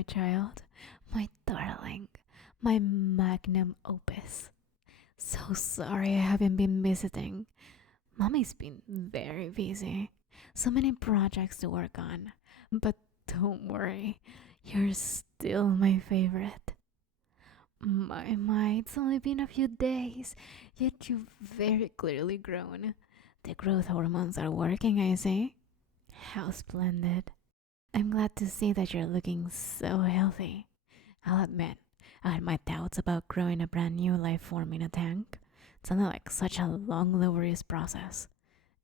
my child, my darling, my magnum opus. So sorry I haven't been visiting. Mommy's been very busy. So many projects to work on. But don't worry, you're still my favorite. My, it's only been a few days, yet you've very clearly grown. The growth hormones are working, I see. How splendid. I'm glad to see that you're looking so healthy. I'll admit, I had my doubts about growing a brand new life form in a tank. It sounded like such a long, laborious process.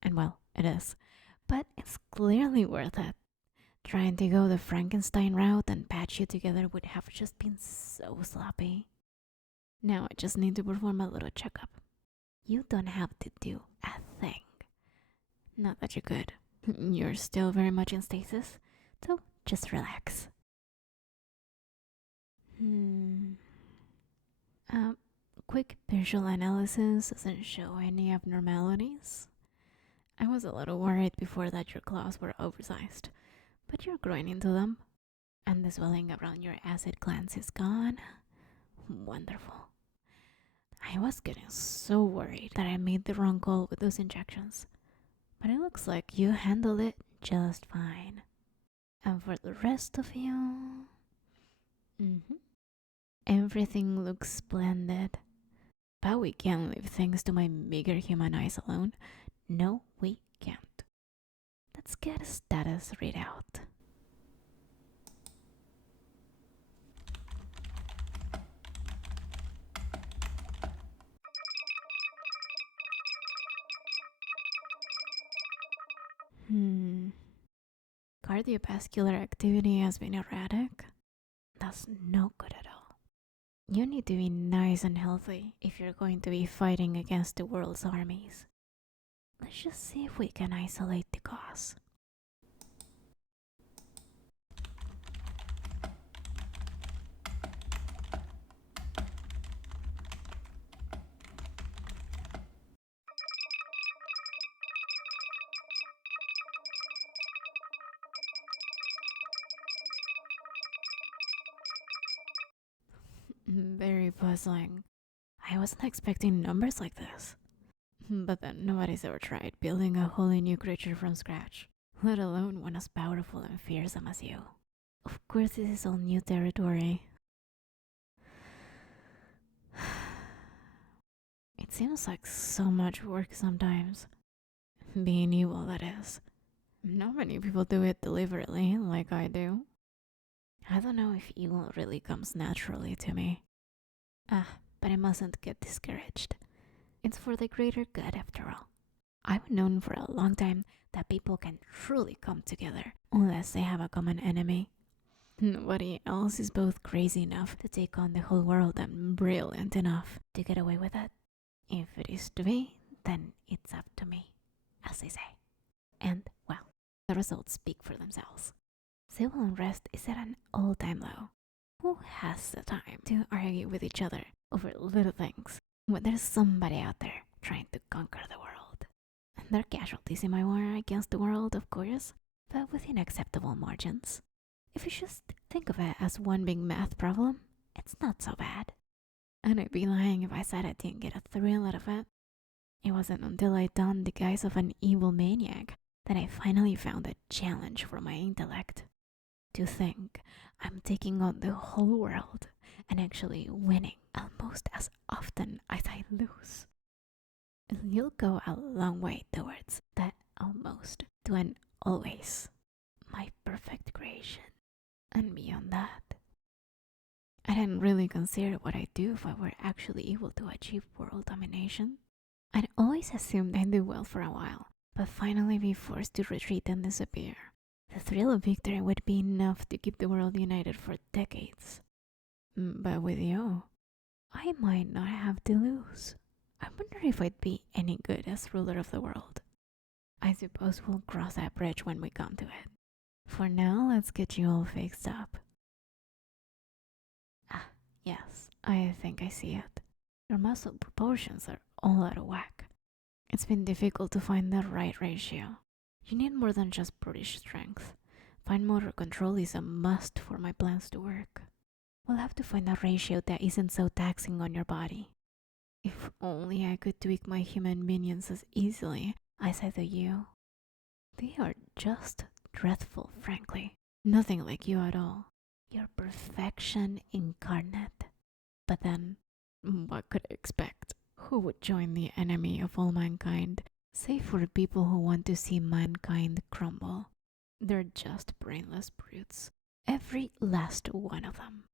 And well, it is. But it's clearly worth it. Trying to go the Frankenstein route and patch you together would have just been so sloppy. Now I just need to perform a little checkup. You don't have to do a thing. Not that you could. You're still very much in stasis, so just relax. Quick visual analysis doesn't show any abnormalities. I was a little worried before that your claws were oversized, but you're growing into them. And the swelling around your acid glands is gone. Wonderful. I was getting so worried that I made the wrong call with those injections, but it looks like you handled it just fine. And for the rest of you, everything looks splendid. But we can't leave things to my meager human eyes alone. No, we can't. Let's get a status readout. Cardiovascular activity has been erratic. That's no good at all. You need to be nice and healthy if you're going to be fighting against the world's armies. Let's just see if we can isolate the cause. Very puzzling. I wasn't expecting numbers like this. But then nobody's ever tried building a wholly new creature from scratch, let alone one as powerful and fearsome as you. Of course, this is all new territory. It seems like so much work sometimes. Being evil, that is. Not many people do it deliberately, like I do. I don't know if evil really comes naturally to me. But I mustn't get discouraged. It's for the greater good after all. I've known for a long time that people can truly come together unless they have a common enemy. Nobody else is both crazy enough to take on the whole world and brilliant enough to get away with it. If it is to be, then it's up to me, as they say. And, well, the results speak for themselves. Civil unrest is at an all-time low. Who has the time to argue with each other over little things when there's somebody out there trying to conquer the world? And there are casualties in my war against the world, of course, but within acceptable margins. If you just think of it as one big math problem, it's not so bad. And I'd be lying if I said I didn't get a thrill out of it. It wasn't until I donned the guise of an evil maniac that I finally found a challenge for my intellect. To think I'm taking on the whole world and actually winning almost as often as I lose. You'll go a long way towards that almost to an always, my perfect creation. And beyond that, I didn't really consider what I'd do if I were actually able to achieve world domination. I'd always assumed I'd do well for a while, but finally be forced to retreat and disappear. The thrill of victory would be enough to keep the world united for decades. But with you, I might not have to lose. I wonder if I'd be any good as ruler of the world. I suppose we'll cross that bridge when we come to it. For now, let's get you all fixed up. Yes, I think I see it. Your muscle proportions are all out of whack. It's been difficult to find the right ratio. You need more than just brutish strength. Fine motor control is a must for my plans to work. We'll have to find a ratio that isn't so taxing on your body. If only I could tweak my human minions as easily as I do you. They are just dreadful, frankly. Nothing like you at all. You're perfection incarnate. But then, what could I expect? Who would join the enemy of all mankind, save for people who want to see mankind crumble? They're just brainless brutes. Every last one of them.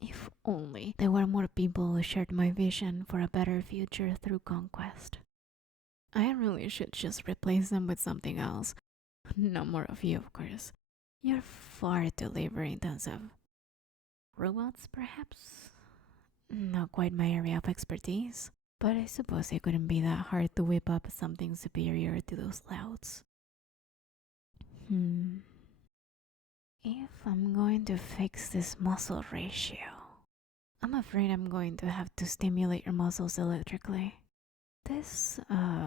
If only there were more people who shared my vision for a better future through conquest. I really should just replace them with something else. No more of you, of course. You're far too labor intensive. Robots, perhaps? Not quite my area of expertise, but I suppose it couldn't be that hard to whip up something superior to those louds. If I'm going to fix this muscle ratio, I'm afraid I'm going to have to stimulate your muscles electrically. This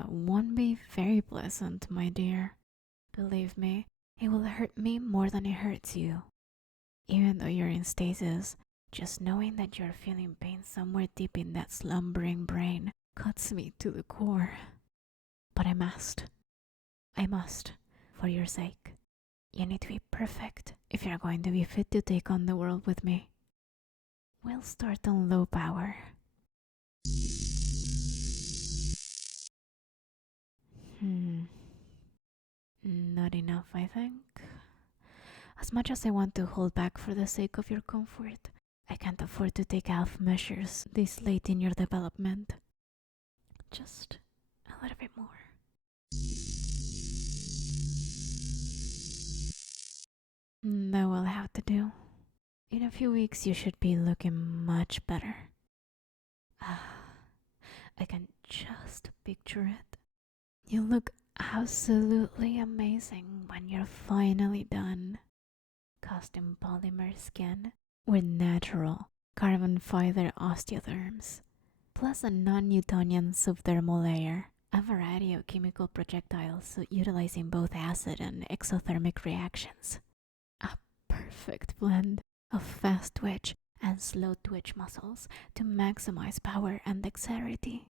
won't be very pleasant, my dear. Believe me, it will hurt me more than it hurts you. Even though you're in stasis, just knowing that you're feeling pain somewhere deep in that slumbering brain cuts me to the core. But I must, for your sake. You need to be perfect if you're going to be fit to take on the world with me. We'll start on low power. Not enough, I think. As much as I want to hold back for the sake of your comfort, I can't afford to take half measures this late in your development. Just a little bit more. That will have to do. In a few weeks, you should be looking much better. I can just picture it. You look absolutely amazing when you're finally done. Custom polymer skin with natural carbon fiber osteoderms, plus a non-Newtonian subdermal layer, a variety of chemical projectiles utilizing both acid and exothermic reactions. A perfect blend of fast twitch and slow twitch muscles to maximize power and dexterity.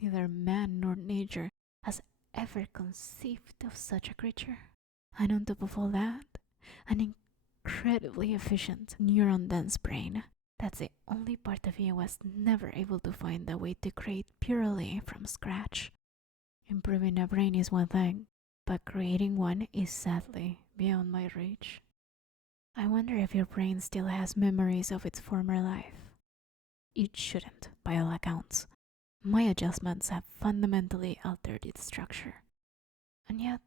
Neither man nor nature has ever conceived of such a creature. And on top of all that, an incredibly efficient neuron-dense brain. That's the only part of you was never able to find a way to create purely from scratch. Improving a brain is one thing, but creating one is sadly beyond my reach. I wonder if your brain still has memories of its former life. It shouldn't, by all accounts. My adjustments have fundamentally altered its structure. And yet,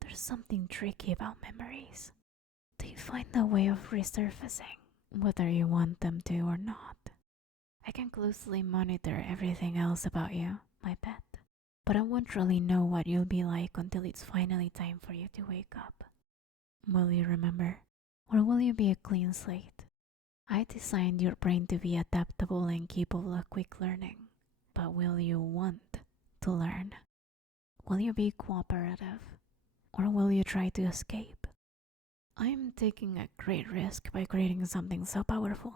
there's something tricky about memories. They find a way of resurfacing, whether you want them to or not. I can closely monitor everything else about you, my pet, but I won't really know what you'll be like until it's finally time for you to wake up. Will you remember? Or will you be a clean slate? I designed your brain to be adaptable and capable of quick learning, but will you want to learn? Will you be cooperative? Or will you try to escape? I'm taking a great risk by creating something so powerful.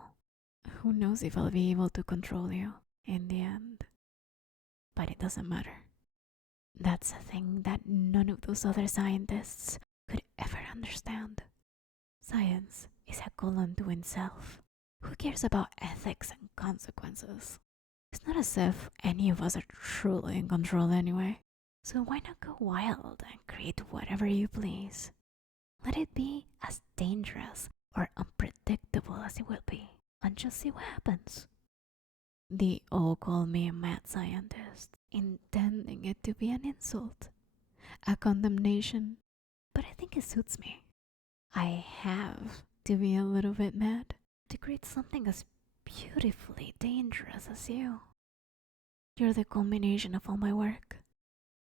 Who knows if I'll be able to control you in the end? But it doesn't matter. That's a thing that none of those other scientists could ever understand. Science is a goal unto itself. Who cares about ethics and consequences? It's not as if any of us are truly in control anyway. So why not go wild and create whatever you please? Let it be as dangerous or unpredictable as it will be, and just see what happens. They all call me a mad scientist, intending it to be an insult, a condemnation, but I think it suits me. I have to be a little bit mad to create something as beautifully dangerous as you. You're the culmination of all my work.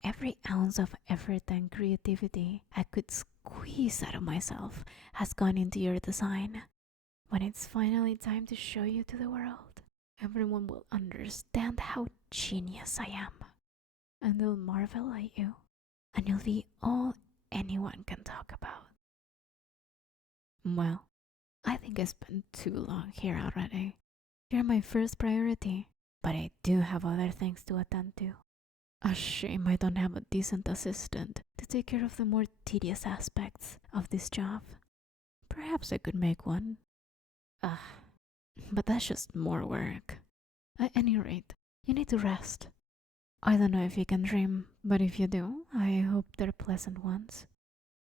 Every ounce of effort and creativity I could squeeze out of myself has gone into your design. When it's finally time to show you to the world, everyone will understand how genius I am. And they'll marvel at you. And you'll be all anyone can talk about. Well, I think I spent too long here already. You're my first priority, but I do have other things to attend to. A shame I don't have a decent assistant to take care of the more tedious aspects of this job. Perhaps I could make one. Ugh, but that's just more work. At any rate, you need to rest. I don't know if you can dream, but if you do, I hope they're pleasant ones.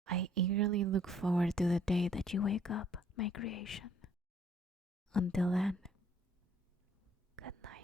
I eagerly look forward to the day that you wake up, my creation. Until then, good night.